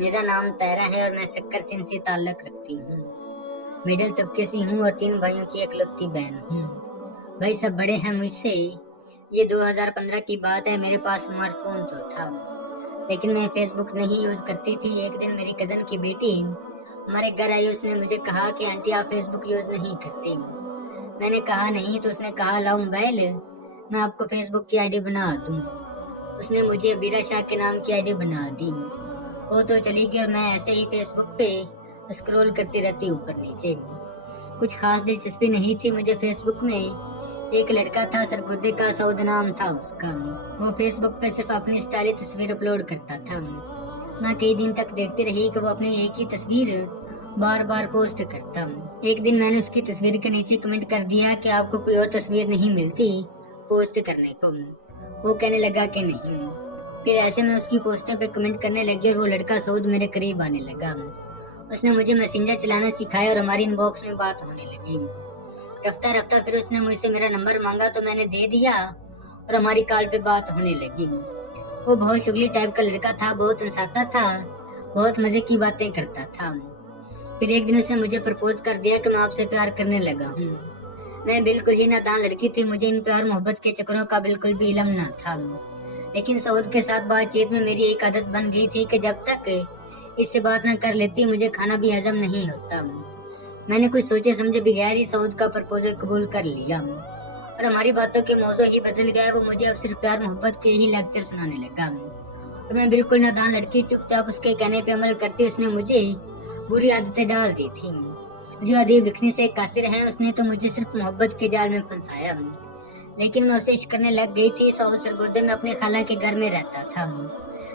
मेरा नाम तायरा है और मैं शक्कर सिंह से ताल्लुक रखती हूँ। मिडिल तबके से हूँ और 3 भाइयों की इकलौती बहन हूँ। भाई सब बड़े हैं मुझसे। ये 2015 की बात है। मेरे पास स्मार्टफोन तो था, लेकिन मैं फेसबुक नहीं यूज करती थी। एक दिन मेरी कजन की बेटी हमारे घर आई। उसने मुझे कहा कि आंटी आप फेसबुक यूज नहीं करती। मैंने कहा नहीं, तो उसने कहा लाओ मोबाइल, मैं आपको फेसबुक की आईडी बना दूँ। उसने मुझे बीरा शाह के नाम की आईडी बना दी। वो तो चली गई और मैं ऐसे ही फेसबुक पे स्क्रॉल करती रहती ऊपर नीचे। कुछ खास दिलचस्पी नहीं थी मुझे फेसबुक में। एक लड़का था, सरगोदे का सऊद नाम था उसका। वो फेसबुक पे सिर्फ अपनी स्टाइलिश तस्वीर अपलोड करता था। मैं कई दिन तक देखती रही कि वो अपनी एक ही तस्वीर बार बार पोस्ट करता। एक दिन मैंने उसकी तस्वीर के नीचे कमेंट कर दिया कि आपको कोई और तस्वीर नहीं मिलती पोस्ट करने को। वो कहने लगा कि नहीं। फिर ऐसे में उसकी पोस्टर पे कमेंट करने लगी और वो लड़का सऊद मेरे करीब आने लगा। उसने मुझे मैसेंजर चलाना सिखाया और हमारी इनबॉक्स में बात होने लगी। रफ्ता रफ्ता फिर उसने मुझसे मेरा नंबर मांगा तो मैंने दे दिया और हमारी कॉल पे बात होने लगी। वो बहुत शुगली टाइप का लड़का था, बहुत अनसाता था, बहुत मजे की बातें करता था। फिर एक दिन उसने मुझे प्रपोज कर दिया कि मैं आपसे प्यार करने लगा हूँ। मैं बिल्कुल ही नादान लड़की थी, मुझे इन प्यार मोहब्बत के चक्करों का बिल्कुल भी इल्म न था। लेकिन सऊद के साथ बातचीत में मेरी एक आदत बन गई थी कि जब तक इससे बात न कर लेती मुझे खाना भी हजम नहीं होता। मैंने कुछ सोचे समझे बगैर ही सऊद का प्रपोजल कबूल कर लिया और हमारी बातों के मौजू ही बदल गया। वो मुझे अब सिर्फ प्यार मोहब्बत के ही लेक्चर सुनाने लगा और मैं बिल्कुल नादान लड़की चुपचाप उसके कहने पे अमल करती। उसने मुझे बुरी आदतें डाल दी थी। जो अदीब लिखने से कासिर है, उसने तो मुझे सिर्फ मोहब्बत के जाल में फंसाया। लेकिन मैं उसे इश्क करने लग गई थी। सऊद सरगोदे में अपने खाला के घर में रहता था,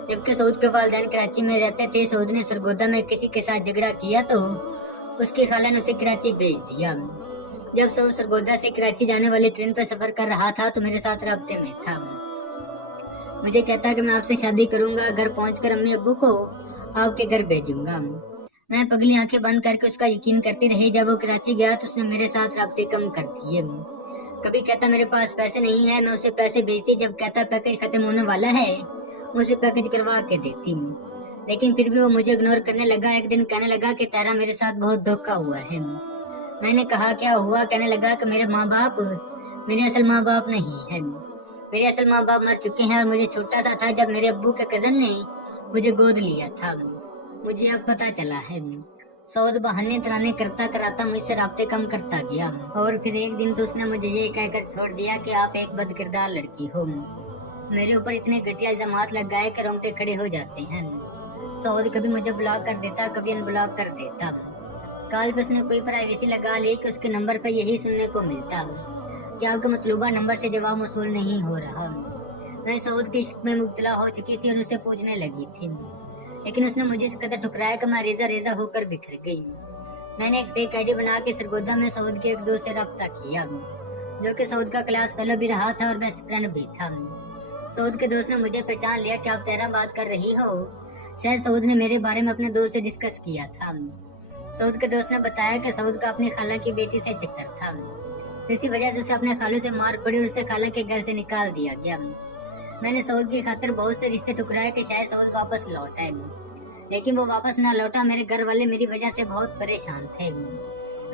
जबकि सऊद के वालिदैन कराची में रहते थे। सऊद ने सरगोदा में किसी के साथ झगड़ा किया तो उसकी खाला ने उसे कराची भेज दिया। जब सऊद सरगोदा से कराची जाने वाली ट्रेन पर सफर कर रहा था तो मेरे साथ राब्ते में था। मुझे कहता कि मैं आपसे शादी करूंगा, घर पहुंचकर अम्मी अब्बू को आपके घर भेजूंगा। मैं पगली आंखें बंद करके उसका यकीन करती रही। जब वो कराची गया तो उसने मेरे साथ राब्ते कम कर दिए। कभी कहता मेरे पास पैसे नहीं है, मैं उसे पैसे भेजती। जब कहता पैकेज खत्म होने वाला है, उसे पैकेज करवा के देती। लेकिन फिर भी वो मुझे इग्नोर करने लगा। एक दिन कहने लगा कि तारा मेरे साथ बहुत धोखा हुआ है। मैंने कहा क्या हुआ? कहने लगा कि मेरे माँ बाप मेरे असल माँ बाप नहीं है। मेरे असल माँ बाप मर चुके हैं और मुझे छोटा सा था जब मेरे अब्बू के कजन ने मुझे गोद लिया था। मुझे अब पता चला है। सऊद बहाने तराने करता कराता मुझसे राब्ते कम करता गया और फिर एक दिन तो उसने मुझे ये कहकर छोड़ दिया कि आप एक बदकिरदार लड़की हो। मेरे ऊपर इतने घटिया इल्जामात लग गए कि रोंगटे खड़े हो जाते हैं। सऊद कभी मुझे ब्लॉक कर देता, कभी अनब्लॉक कर देता। कॉल पे उसने कोई प्राइवेसी लगा ली कि उसके नंबर पर यही सुनने को मिलता कि आपके मतलूबा नंबर से जवाब मौसूल नहीं हो रहा। मैं सऊद के इश्क में मुब्तला हो चुकी थी और उसे पूछने लगी थी, लेकिन उसने मुझे इस कदर ठुकराया कि मैं रेजा रेजा होकर बिखर गई। मैंने एक फेक आईडी बना के सरगोदा में सऊद के एक दोस्त से रब्ता किया, जो कि सऊद का क्लास फेलो भी रहा था और बेस्ट फ्रेंड भी था। सऊद के दोस्त ने मुझे पहचान लिया कि आप तेरा बात कर रही हो। शायद सऊद ने मेरे बारे में अपने दोस्त से डिस्कस किया था। सऊद के दोस्त ने बताया कि सऊद का अपनी खाला की बेटी से चक्कर था। इसी वजह से उसे अपने खालों से मार पड़ी और उसे खाला के घर से निकाल दिया गया। मैंने सऊद की खातिर बहुत से रिश्ते ठुकराए कि शायद सऊद वापस लौट आए, लेकिन वो वापस ना लौटा। मेरे घर वाले मेरी वजह से बहुत परेशान थे।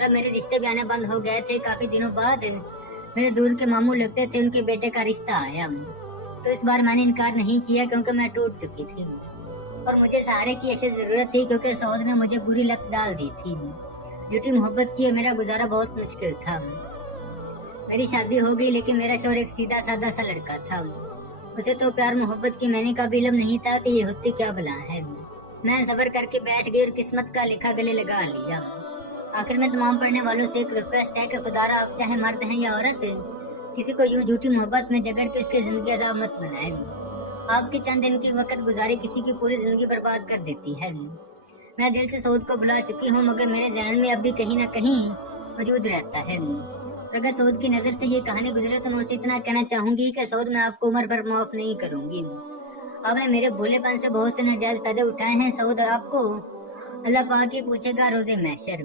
अब मेरे रिश्ते भी आने बंद हो गए थे। काफी दिनों बाद मेरे दूर के मामू लगते थे, उनके बेटे का रिश्ता आया तो इस बार मैंने इनकार नहीं किया क्योंकि मैं टूट चुकी थी और मुझे सहारे की ऐसी जरूरत थी क्योंकि सऊद ने मुझे बुरी लत डाल दी थी। झूठी मोहब्बत की मेरा गुजारा बहुत मुश्किल था। मेरी शादी हो गई, लेकिन मेरा शौहर एक सीधा साधा सा लड़का था। उसे तो प्यार मोहब्बत की मैंने का भी इल्म नहीं था कि ये होती क्या भला है। मैं सबर करके बैठ गई और किस्मत का लिखा गले लगा लिया। आखिर में तमाम पढ़ने वालों से एक रिक्वेस्ट है कि खुदारा आप चाहे मर्द हैं या औरत, किसी को यूं झूठी मोहब्बत में जगड़ के उसकी जिंदगी अजाब मत बनाए। आपकी चंद दिन की वक्त गुजारी किसी की पूरी जिंदगी बर्बाद कर देती है। मैं दिल से सऊद को बुला चुकी हूँ, मगर मेरे ज़हन में अब भी कहीं न कहीं मौजूद रहता है। अगर सऊद की नजर से ये कहानी गुजरे तो मैं उसे इतना कहना चाहूंगी कि सऊद, मैं आपको उम्र भर माफ नहीं करूंगी। आपने मेरे भोलेपन से बहुत से नाजायज फायदे उठाए हैं। सऊद, आपको अल्लाह पाक ही पूछेगा रोजे महशर।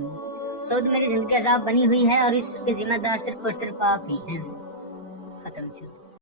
सऊद, मेरी जिंदगी अजाब बनी हुई है और इसके जिम्मेदार सिर्फ और सिर्फ आप ही हैं। खत्म।